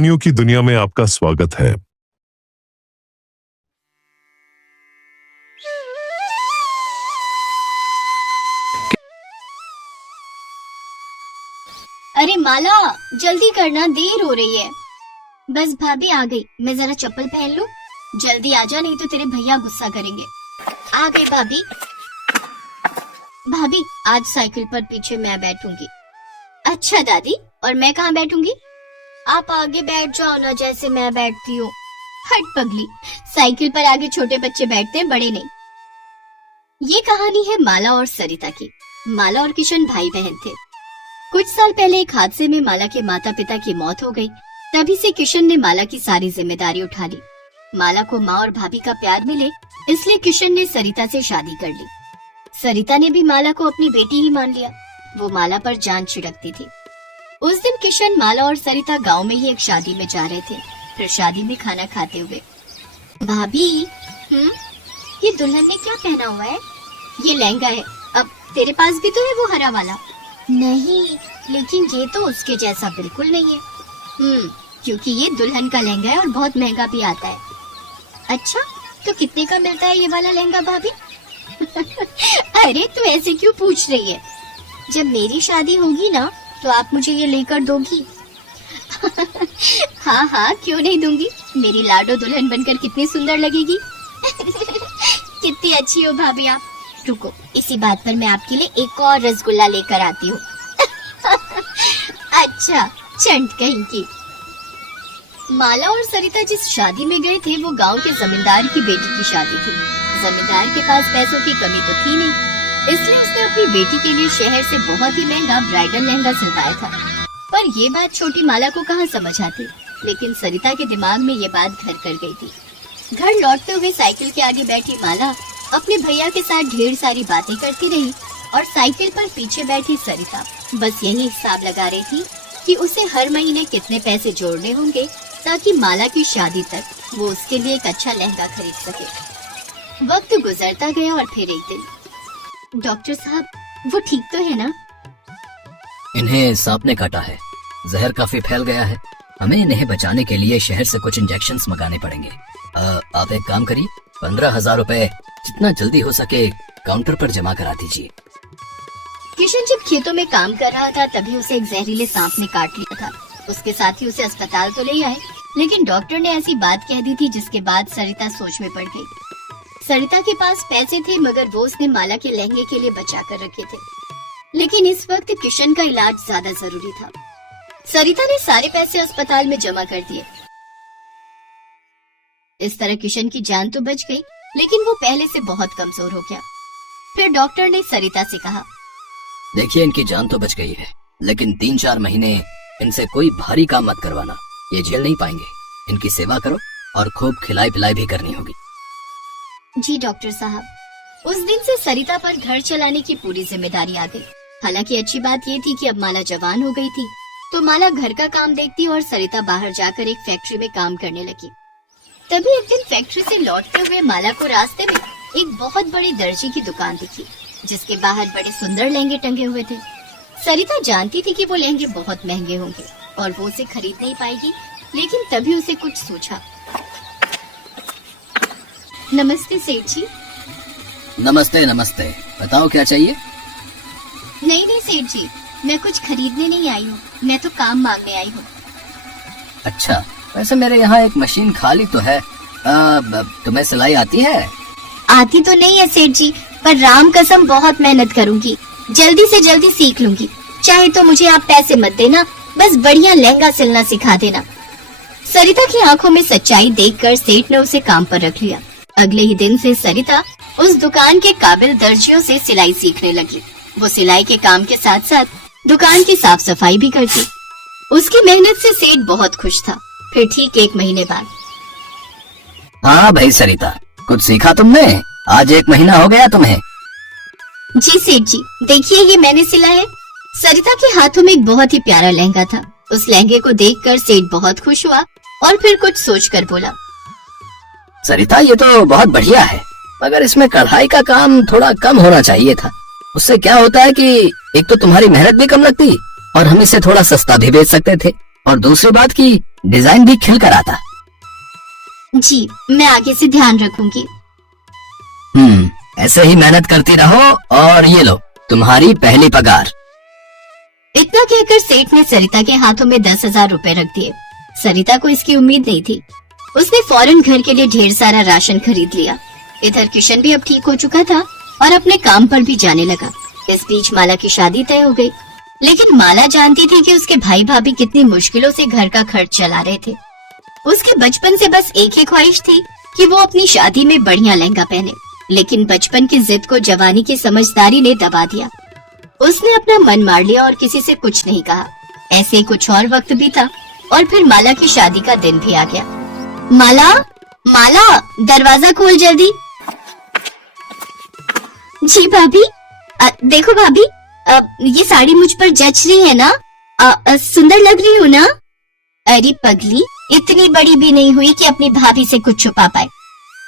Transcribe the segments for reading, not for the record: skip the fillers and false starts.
कहानियों की दुनिया में आपका स्वागत है। अरे माला, जल्दी करना, देर हो रही है। बस भाभी आ गई, मैं जरा चप्पल पहन लूं। जल्दी आजा, नहीं तो तेरे भैया गुस्सा करेंगे। आ गई भाभी। भाभी, आज साइकिल पर पीछे मैं बैठूंगी। अच्छा दादी, और मैं कहाँ बैठूंगी? आप आगे बैठ जाओ ना, जैसे मैं बैठती हूँ। हट पगली, साइकिल पर आगे छोटे बच्चे बैठते हैं, बड़े नहीं। ये कहानी है माला और सरिता की। माला और किशन भाई बहन थे। कुछ साल पहले एक हादसे में माला के माता पिता की मौत हो गई। तभी से किशन ने माला की सारी जिम्मेदारी उठा ली। माला को माँ और भाभी का प्यार मिले, इसलिए किशन ने सरिता से शादी कर ली। सरिता ने भी माला को अपनी बेटी ही मान लिया। वो माला पर जान छिड़कती थी। उस दिन किशन, माला और सरिता गांव में ही एक शादी में जा रहे थे। फिर शादी में खाना खाते हुए, भाभी, ये दुल्हन ने क्या पहना हुआ है? ये लहंगा है। अब तेरे पास भी तो है वो हरा वाला। नहीं, लेकिन ये तो उसके जैसा बिल्कुल नहीं है। क्योंकि ये दुल्हन का लहंगा है और बहुत महंगा भी आता है। अच्छा, तो कितने का मिलता है ये वाला लहंगा भाभी? अरे तू ऐसे क्यों पूछ रही है? जब मेरी शादी होगी ना, तो आप मुझे ये लेकर दोगी? हाँ हाँ, क्यों नहीं दूंगी। मेरी लाडो दुल्हन बनकर कितनी सुंदर लगेगी। कितनी अच्छी हो भाभी आप। रुको, इसी बात पर मैं आपके लिए एक और रसगुल्ला लेकर आती हूँ। अच्छा, चंट कहीं की। माला और सरिता जिस शादी में गए थे, वो गांव के जमींदार की बेटी की शादी थी। जमींदार के पास पैसों की कमी तो थी नहीं, इसलिए उसने अपनी बेटी के लिए शहर से बहुत ही महंगा ब्राइडल लहंगा सिलवाया था। पर ये बात छोटी माला को कहाँ समझ आती, लेकिन सरिता के दिमाग में ये बात घर कर गई थी। घर लौटते हुए साइकिल के आगे बैठी माला अपने भैया के साथ ढेर सारी बातें करती रही और साइकिल पर पीछे बैठी सरिता बस यही हिसाब लगा रही थी कि उसे हर महीने कितने पैसे जोड़ने होंगे ताकि माला की शादी तक वो उसके लिए एक अच्छा लहंगा खरीद सके। वक्त गुजरता गया और फिर एक दिन, डॉक्टर साहब, वो ठीक तो है ना? इन्हें सांप ने काटा है, जहर काफी फैल गया है। हमें इन्हें बचाने के लिए शहर से कुछ इंजेक्शंस मंगाने पड़ेंगे। आप एक काम करिए, 15,000 रुपए जितना जल्दी हो सके काउंटर पर जमा करा दीजिए। किशन जब खेतों में काम कर रहा था, तभी उसे एक जहरीले सांप ने काट लिया था। उसके साथ ही उसे अस्पताल तो ले आए, लेकिन डॉक्टर ने ऐसी बात कह दी थी जिसके बाद सरिता सोच में पड़ गई। सरिता के पास पैसे थे, मगर वो उसने माला के लहंगे के लिए बचा कर रखे थे। लेकिन इस वक्त किशन का इलाज ज्यादा जरूरी था। सरिता ने सारे पैसे अस्पताल में जमा कर दिए। इस तरह किशन की जान तो बच गई, लेकिन वो पहले से बहुत कमजोर हो गया। फिर डॉक्टर ने सरिता से कहा, देखिए, इनकी जान तो बच गई है, लेकिन 3-4 महीने इनसे कोई भारी काम मत करवाना, ये झेल नहीं पाएंगे। इनकी सेवा करो और खूब खिलाई पिलाई भी करनी होगी। जी डॉक्टर साहब। उस दिन से सरिता पर घर चलाने की पूरी जिम्मेदारी आ गई। हालांकि अच्छी बात ये थी कि अब माला जवान हो गई थी, तो माला घर का काम देखती और सरिता बाहर जाकर एक फैक्ट्री में काम करने लगी। तभी एक दिन फैक्ट्री से लौटते हुए माला को रास्ते में एक बहुत बड़ी दर्जी की दुकान दिखी, जिसके बाहर बड़े सुंदर लहंगे टंगे हुए थे। सरिता जानती थी कि वो लहंगे बहुत महंगे होंगे और वो उसे खरीद नहीं पाएगी, लेकिन तभी उसे कुछ सूझा। नमस्ते सेठ जी। नमस्ते नमस्ते, बताओ क्या चाहिए? नहीं सेठ जी, मैं कुछ खरीदने नहीं आई हूँ, मैं तो काम मांगने आई हूँ। अच्छा, वैसे मेरे यहाँ एक मशीन खाली तो है। तुम्हें सिलाई आती है? आती तो नहीं है सेठ जी, पर राम कसम बहुत मेहनत करूँगी, जल्दी से जल्दी सीख लूंगी। चाहे तो मुझे आप पैसे मत देना, बस बढ़िया लहंगा सिलना सिखा देना। सरिता की आंखों में सच्चाई देखकर सेठ ने उसे काम पर रख लिया। अगले ही दिन से सरिता उस दुकान के काबिल दर्जियों से सिलाई सीखने लगी। वो सिलाई के काम के साथ साथ दुकान की साफ सफाई भी करती। उसकी मेहनत से सेठ बहुत खुश था। फिर ठीक 1 महीने बाद, हाँ भाई सरिता, कुछ सीखा तुमने? आज 1 महीना हो गया तुम्हें? जी सेठ जी, देखिए ये मैंने सिला है। सरिता के हाथों में एक बहुत ही प्यारा लहंगा था। उस लहंगे को देखकर सेठ बहुत खुश हुआ और फिर कुछ सोचकर बोला, सरिता, ये तो बहुत बढ़िया है, मगर इसमें कढ़ाई का काम थोड़ा कम होना चाहिए था। उससे क्या होता है कि एक तो तुम्हारी मेहनत भी कम लगती और हम इसे थोड़ा सस्ता भी बेच सकते थे, और दूसरी बात कि डिजाइन भी खिल कर आता। जी, मैं आगे से ध्यान रखूंगी। ऐसे ही मेहनत करती रहो और ये लो तुम्हारी पहली पगार। इतना कहकर सेठ ने सरिता के हाथों में 10,000 रुपए रख दिए। सरिता को इसकी उम्मीद नहीं थी। उसने फौरन घर के लिए ढेर सारा राशन खरीद लिया। इधर किशन भी अब ठीक हो चुका था और अपने काम पर भी जाने लगा। इस बीच माला की शादी तय हो गई, लेकिन माला जानती थी कि उसके भाई भाभी कितनी मुश्किलों से घर का खर्च चला रहे थे। उसके बचपन से बस एक ही ख्वाहिश थी कि वो अपनी शादी में बढ़िया लहंगा पहने, लेकिन बचपन की जिद को जवानी की समझदारी ने दबा दिया। उसने अपना मन मार लिया और किसी से कुछ नहीं कहा। ऐसे ही कुछ और वक्त बीता और फिर माला की शादी का दिन भी आ गया। माला, माला, दरवाजा खोल जल्दी। जी भाभी। देखो भाभी, ये साड़ी मुझ पर जच रही है ना? सुंदर लग रही हूँ ना? अरे पगली, इतनी बड़ी भी नहीं हुई कि अपनी भाभी से कुछ छुपा पाए।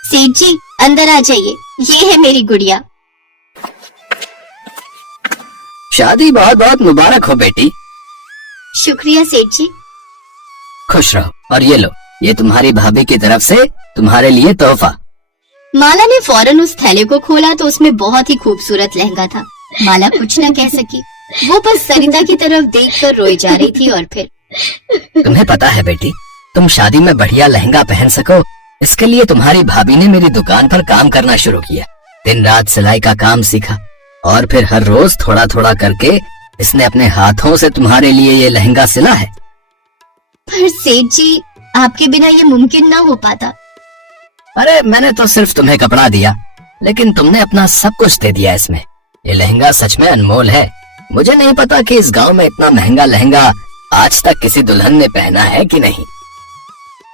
सेठ जी, अंदर आ जाइए, ये है मेरी गुड़िया। शादी बहुत बहुत मुबारक हो बेटी। शुक्रिया सेठ जी। खुश रहो। और ये लो, ये तुम्हारी भाभी की तरफ से तुम्हारे लिए तोहफा। माला ने फौरन उस थैले को खोला तो उसमें बहुत ही खूबसूरत लहंगा था। माला कुछ न कह सकी, वो बस सरिता की तरफ देखकर रोई जा रही थी। और फिर तुम्हें पता है बेटी, तुम शादी में बढ़िया लहंगा पहन सको, इसके लिए तुम्हारी भाभी ने मेरी दुकान पर काम करना शुरू किया। दिन रात सिलाई का काम सीखा और फिर हर रोज थोड़ा थोड़ा करके इसने अपने हाथों से तुम्हारे लिए ये लहंगा सिला है। पर सेठ जी, आपके बिना ये मुमकिन ना हो पाता। अरे मैंने तो सिर्फ तुम्हें कपड़ा दिया, लेकिन तुमने अपना सब कुछ दे दिया इसमें। ये लहंगा सच में अनमोल है। मुझे नहीं पता कि इस गांव में इतना महंगा लहंगा आज तक किसी दुल्हन ने पहना है कि नहीं।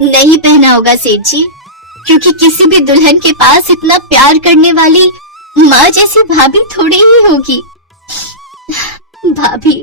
नहीं पहना होगा सेठ जी, क्योंकि किसी भी दुल्हन के पास इतना प्यार करने वाली माँ जैसी भाभी थोड़ी ही होगी। भाभी,